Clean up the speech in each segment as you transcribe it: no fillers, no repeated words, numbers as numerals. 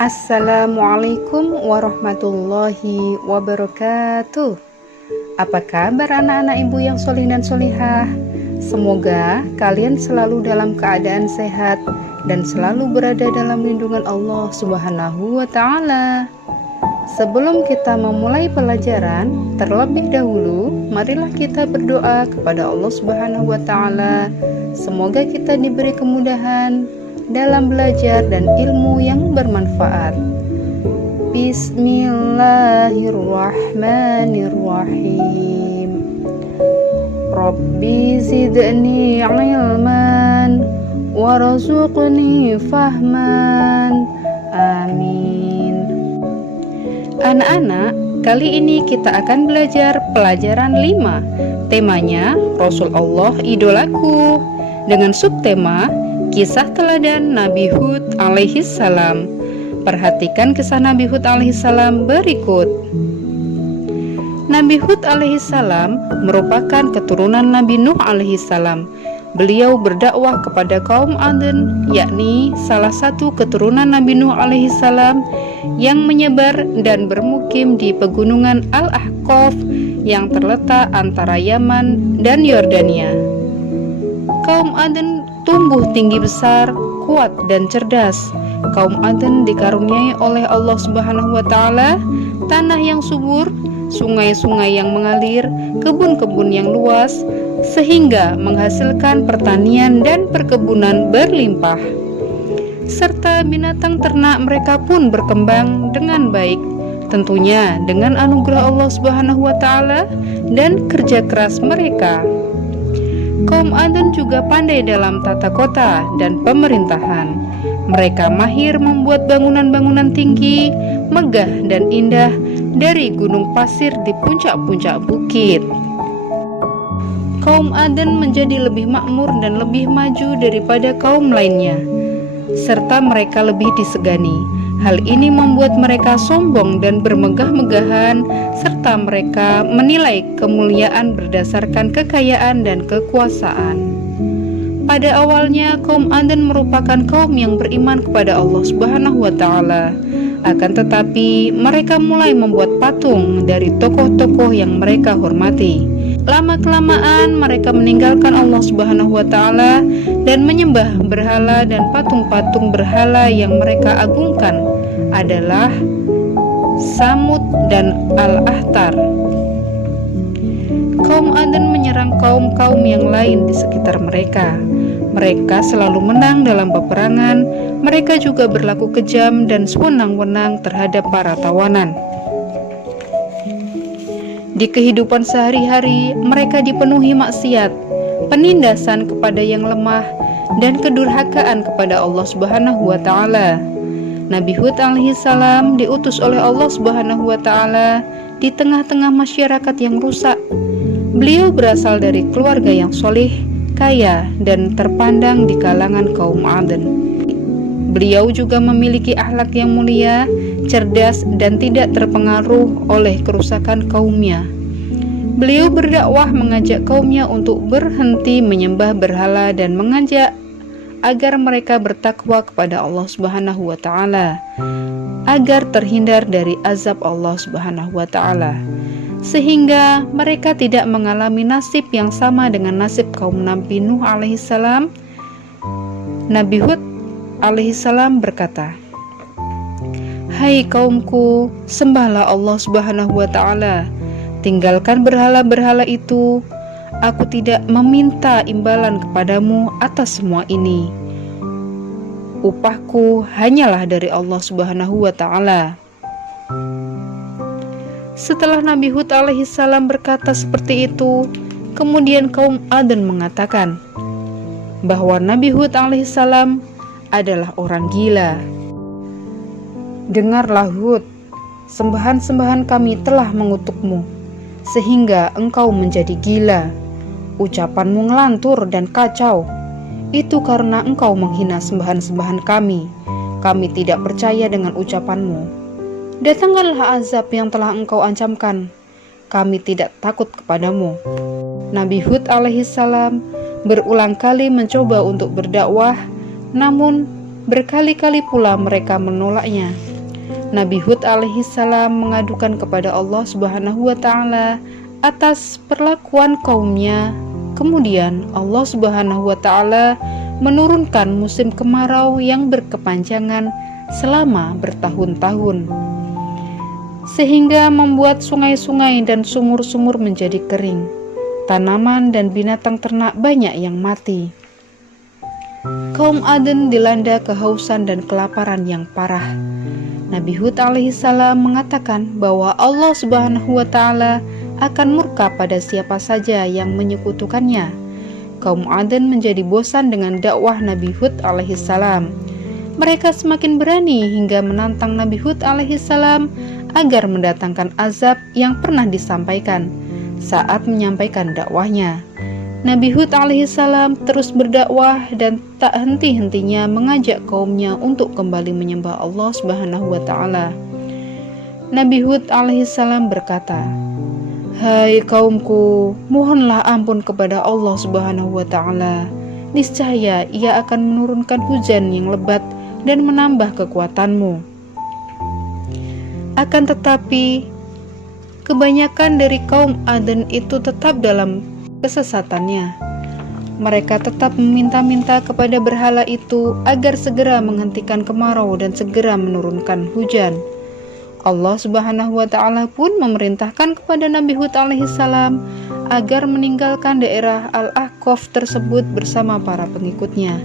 Assalamualaikum warahmatullahi wabarakatuh. Apa kabar anak-anak ibu yang solih dan solihah? Semoga kalian selalu dalam keadaan sehat dan selalu berada dalam lindungan Allah Subhanahu wa ta'ala. Sebelum kita memulai pelajaran, terlebih dahulu marilah kita berdoa kepada Allah Subhanahu wa ta'ala. Semoga kita diberi kemudahan dalam belajar dan ilmu yang bermanfaat. Bismillahirrahmanirrahim. Rabbi zidni ilman warzuqni fahman. Amin. Anak-anak, kali ini kita akan belajar pelajaran 5. Temanya Rasul Allah idolaku, dengan subtema Kisah teladan Nabi Hud alaihi salam. Perhatikan kisah Nabi Hud alaihi salam berikut. Nabi Hud alaihi salam merupakan keturunan Nabi Nuh alaihi salam. Beliau berdakwah kepada kaum Aden, yakni salah satu keturunan Nabi Nuh alaihi salam yang menyebar dan bermukim di pegunungan Al-Ahqaf yang terletak antara Yaman dan Yordania. Kaum Aden tumbuh tinggi besar, kuat dan cerdas. Kaum Aden dikaruniai oleh Allah Subhanahu wa ta'ala tanah yang subur, sungai-sungai yang mengalir, kebun-kebun yang luas, sehingga menghasilkan pertanian dan perkebunan berlimpah. Serta binatang ternak mereka pun berkembang dengan baik, tentunya dengan anugerah Allah Subhanahu wa ta'ala dan kerja keras mereka. Kaum Aden juga pandai dalam tata kota dan pemerintahan. Mereka mahir membuat bangunan-bangunan tinggi, megah dan indah dari gunung pasir di puncak-puncak bukit. Kaum Aden menjadi lebih makmur dan lebih maju daripada kaum lainnya, serta mereka lebih disegani. Hal ini membuat mereka sombong dan bermegah-megahan, serta mereka menilai kemuliaan berdasarkan kekayaan dan kekuasaan. Pada awalnya, kaum Aden merupakan kaum yang beriman kepada Allah Subhanahu wa ta'ala. Akan tetapi, mereka mulai membuat patung dari tokoh-tokoh yang mereka hormati. Lama-kelamaan mereka meninggalkan Allah Subhanahu wa ta'ala dan menyembah berhala, dan patung-patung berhala yang mereka agungkan adalah Samud dan Al-Ahtar. Kaum Aden menyerang kaum-kaum yang lain di sekitar mereka. Mereka selalu menang dalam peperangan. Mereka juga berlaku kejam dan sewenang-wenang terhadap para tawanan. Di kehidupan sehari-hari, mereka dipenuhi maksiat, penindasan kepada yang lemah, dan kedurhakaan kepada Allah Subhanahu wa ta'ala. Nabi Hud alaihi salam diutus oleh Allah Subhanahu wa ta'ala di tengah-tengah masyarakat yang rusak. Beliau berasal dari keluarga yang solih, kaya, dan terpandang di kalangan kaum Aden. Beliau juga memiliki akhlak yang mulia, cerdas, dan tidak terpengaruh oleh kerusakan kaumnya. Beliau berdakwah mengajak kaumnya untuk berhenti menyembah berhala dan mengajak agar mereka bertakwa kepada Allah Subhanahu wa ta'ala, agar terhindar dari azab Allah Subhanahu wa ta'ala, sehingga mereka tidak mengalami nasib yang sama dengan nasib kaum Nabi Nuh alaihi salam. Nabi Hud alaihi salam berkata, "Hai kaumku, sembahlah Allah Subhanahu wa ta'ala, tinggalkan berhala-berhala itu. Aku tidak meminta imbalan kepadamu atas semua ini. Upahku hanyalah dari Allah Subhanahu wa ta'ala." Setelah Nabi Hud alaihi salam berkata seperti itu, kemudian kaum Aden mengatakan bahwa Nabi Hud alaihi salam adalah orang gila. "Dengarlah Hud, sembahan-sembahan kami telah mengutukmu, sehingga engkau menjadi gila. Ucapanmu ngelantur dan kacau. Itu karena engkau menghina sembahan-sembahan kami. Kami tidak percaya dengan ucapanmu. Datangkanlah azab yang telah engkau ancamkan. Kami tidak takut kepadamu." Nabi Hud alaihi salam berulang kali mencoba untuk berdakwah, namun berkali-kali pula mereka menolaknya. Nabi Hud alaihissalam mengadukan kepada Allah Subhanahu wa Ta'ala atas perlakuan kaumnya. Kemudian Allah Subhanahu wa Ta'ala menurunkan musim kemarau yang berkepanjangan selama bertahun-tahun, sehingga membuat sungai-sungai dan sumur-sumur menjadi kering. Tanaman dan binatang ternak banyak yang mati. Kaum Aden dilanda kehausan dan kelaparan yang parah. Nabi Hud alaihissalam mengatakan bahwa Allah Subhanahu wa Ta'ala akan murka pada siapa saja yang menyekutukannya. Kaum Aden menjadi bosan dengan dakwah Nabi Hud alaihissalam. Mereka semakin berani hingga menantang Nabi Hud alaihissalam agar mendatangkan azab yang pernah disampaikan saat menyampaikan dakwahnya. Nabi Hud alaihissalam terus berdakwah dan tak henti-hentinya mengajak kaumnya untuk kembali menyembah Allah Subhanahu wa Ta'ala. Nabi Hud alaihissalam berkata, "Hai kaumku, mohonlah ampun kepada Allah Subhanahu wa Ta'ala. Niscaya Ia akan menurunkan hujan yang lebat dan menambah kekuatanmu." Akan tetapi, kebanyakan dari kaum Aden itu tetap dalam kesesatannya. Mereka tetap meminta-minta kepada berhala itu agar segera menghentikan kemarau dan segera menurunkan hujan. Allah Subhanahu wa Ta'ala pun memerintahkan kepada Nabi Hud alaihissalam agar meninggalkan daerah Al-Ahqaf tersebut bersama para pengikutnya,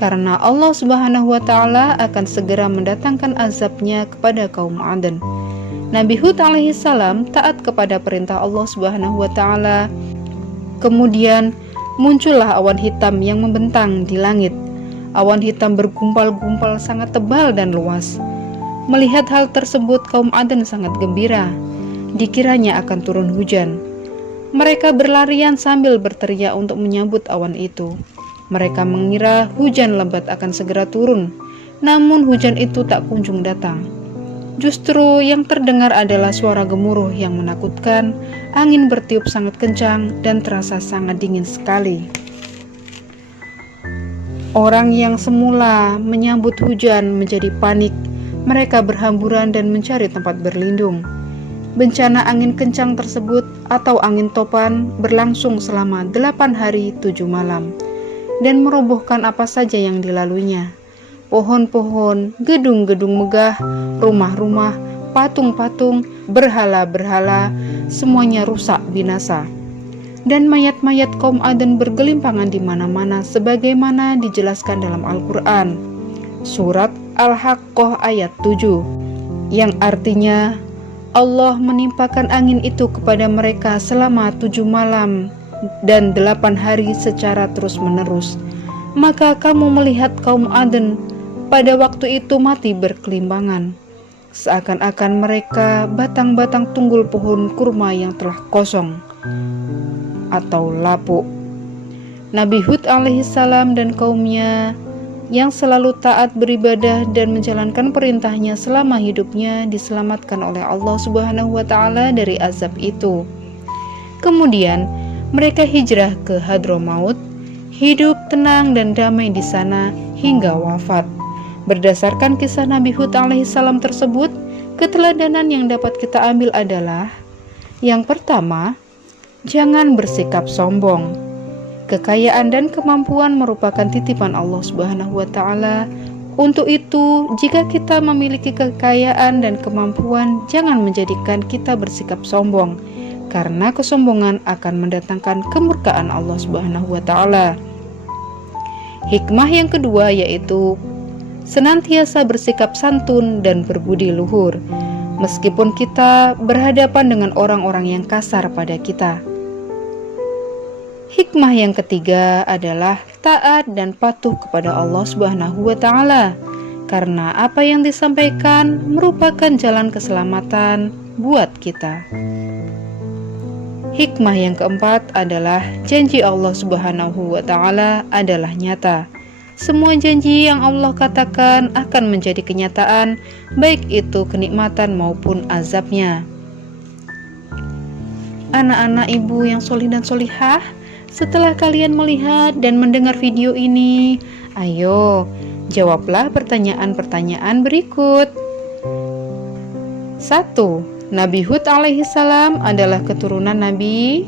karena Allah Subhanahu wa Ta'ala akan segera mendatangkan azabnya kepada kaum Aden. Nabi Hud alaihissalam taat kepada perintah Allah Subhanahu wa Ta'ala. Kemudian muncullah awan hitam yang membentang di langit. Awan hitam bergumpal-gumpal sangat tebal dan luas. Melihat hal tersebut, kaum Aden sangat gembira. Dikiranya akan turun hujan. Mereka berlarian sambil berteriak untuk menyambut awan itu. Mereka mengira hujan lebat akan segera turun, namun hujan itu tak kunjung datang. Justru yang terdengar adalah suara gemuruh yang menakutkan. Angin bertiup sangat kencang dan terasa sangat dingin sekali. Orang yang semula menyambut hujan menjadi panik. Mereka berhamburan dan mencari tempat berlindung. Bencana angin kencang tersebut atau angin topan berlangsung selama 8 hari 7 malam dan merobohkan apa saja yang dilaluinya. Pohon-pohon, gedung-gedung megah, rumah-rumah, patung-patung, berhala-berhala, semuanya rusak binasa. Dan mayat-mayat kaum Aden bergelimpangan di mana-mana sebagaimana dijelaskan dalam Al-Quran. Surat Al-Haqqah ayat 7, yang artinya Allah menimpakan angin itu kepada mereka selama 7 malam dan 8 hari secara terus-menerus. Maka kamu melihat kaum Aden pada waktu itu mati berkelimpangan, seakan-akan mereka batang-batang tunggul pohon kurma yang telah kosong atau lapuk. Nabi Hud alaihissalam dan kaumnya yang selalu taat beribadah dan menjalankan perintahnya selama hidupnya diselamatkan oleh Allah Subhanahu wa Ta'ala dari azab itu. Kemudian mereka hijrah ke Hadramaut, hidup tenang dan damai di sana hingga wafat. Berdasarkan kisah Nabi Hud alaihissalam tersebut, keteladanan yang dapat kita ambil adalah: yang pertama, jangan bersikap sombong. Kekayaan dan kemampuan merupakan titipan Allah Subhanahu wa Ta'ala. Untuk itu, jika kita memiliki kekayaan dan kemampuan, jangan menjadikan kita bersikap sombong, karena kesombongan akan mendatangkan kemurkaan Allah Subhanahu wa Ta'ala. Hikmah yang kedua yaitu senantiasa bersikap santun dan berbudi luhur, meskipun kita berhadapan dengan orang-orang yang kasar pada kita. Hikmah yang ketiga adalah taat dan patuh kepada Allah Subhanahu wa Ta'ala, karena apa yang disampaikan merupakan jalan keselamatan buat kita. Hikmah yang keempat adalah janji Allah Subhanahu wa Ta'ala adalah nyata. Semua janji yang Allah katakan akan menjadi kenyataan, baik itu kenikmatan maupun azabnya. Anak-anak ibu yang solih dan solihah, setelah kalian melihat dan mendengar video ini, ayo jawablah pertanyaan-pertanyaan berikut. 1. Nabi Hud alaihissalam adalah keturunan Nabi.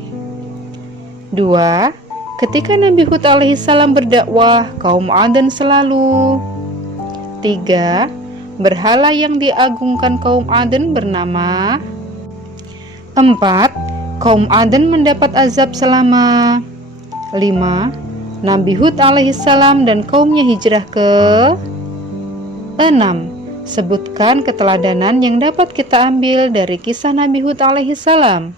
2. Ketika Nabi Hud alaihissalam berdakwah, kaum Aden selalu. 3. Berhala yang diagungkan kaum Aden bernama. 4. Kaum Aden mendapat azab selama. 5. Nabi Hud alaihissalam dan kaumnya hijrah ke. 6. Sebutkan keteladanan yang dapat kita ambil dari kisah Nabi Hud alaihissalam.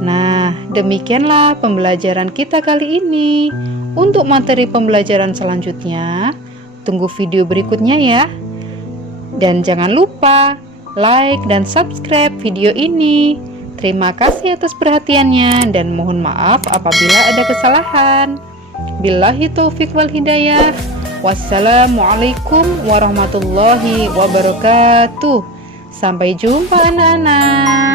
Nah, demikianlah pembelajaran kita kali ini. Untuk materi pembelajaran selanjutnya, tunggu video berikutnya ya. Dan jangan lupa like dan subscribe video ini. Terima kasih atas perhatiannya dan mohon maaf apabila ada kesalahan. Billahi taufiq wal hidayah. Wassalamualaikum warahmatullahi wabarakatuh. Sampai jumpa anak-anak.